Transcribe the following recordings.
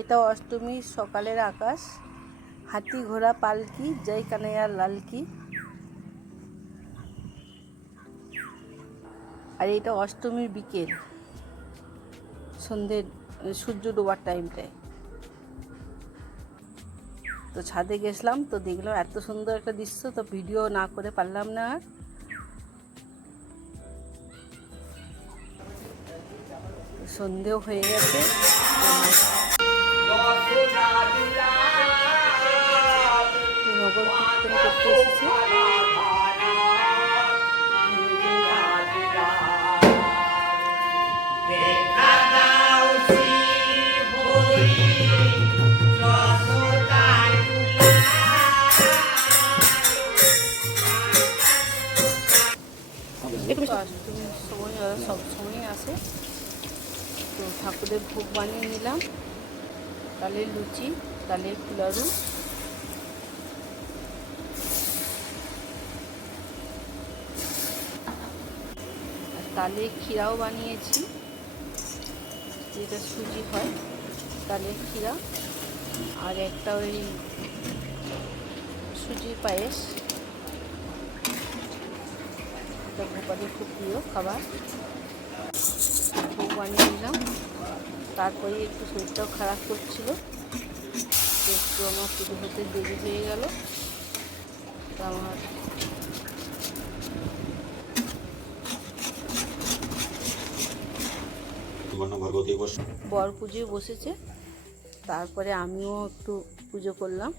এটা অষ্টমীর সকালের আকাশ। হাতি ঘোড়া পালকি, জয় কানাইয়া লাল কি। আর এটা অষ্টমীর বিকেল, সন্ধ্যে সূর্য ডোবার টাইমটায়। তো ছাদে গেছিলাম, তো দেখলাম এত সুন্দর একটা দৃশ্য, তো ভিডিও না করে পারলাম না। আর সন্ধেও হয়ে গেছে। নগর কীর্তন করতে এসেছি। অষ্টমীর সময় ওরা সবসময়ই আসে। তো ঠাকুরের ভোগ বানিয়ে নিলাম, তালের লুচি, তালের ফুলারু, আর তালের ক্ষীরাও বানিয়েছি, যেটা সুজি হয়, তালের ক্ষীরা। আর একটা ওই সুজির পায়েস, এটা গোপালের খুব প্রিয় খাবার। ভোগ বানিয়ে নিলাম। তারপরে একটু শরীরটাও খারাপ করছিল, একটু আমার পুজো হতে দেরি হয়ে গেল। তো আমার বর পুজোয় বসেছে, তারপরে আমিও একটু পুজো করলাম।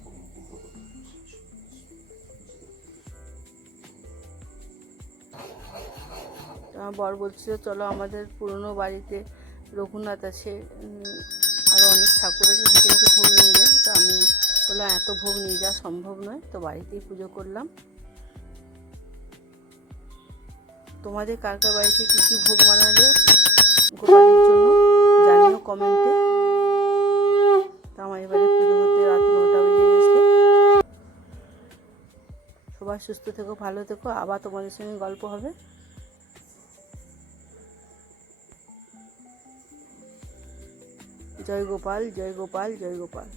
আমার বর বলছিল চলো আমাদের পুরনো বাড়িতে রঘুনাথ আছে, আরও অনেক ঠাকুর আছে, সেখানে তো ভোগ নিয়ে যায়। তো আমি বললাম এত ভোগ নিয়ে যাওয়া সম্ভব নয়, তো বাড়িতেই পুজো করলাম। তোমাদের কার কার বাড়িতে কী কী ভোগ বানালে গোপালের জন্য জানিও কমেন্টে। তো আমার এবারে পুজো হতে রাত 9টা বেজে গেছে। সবাই সুস্থ থেকো, ভালো থেকো, আবার তোমাদের সঙ্গে গল্প হবে। জয় গোপাল, জয় গোপাল, জয় গোপাল।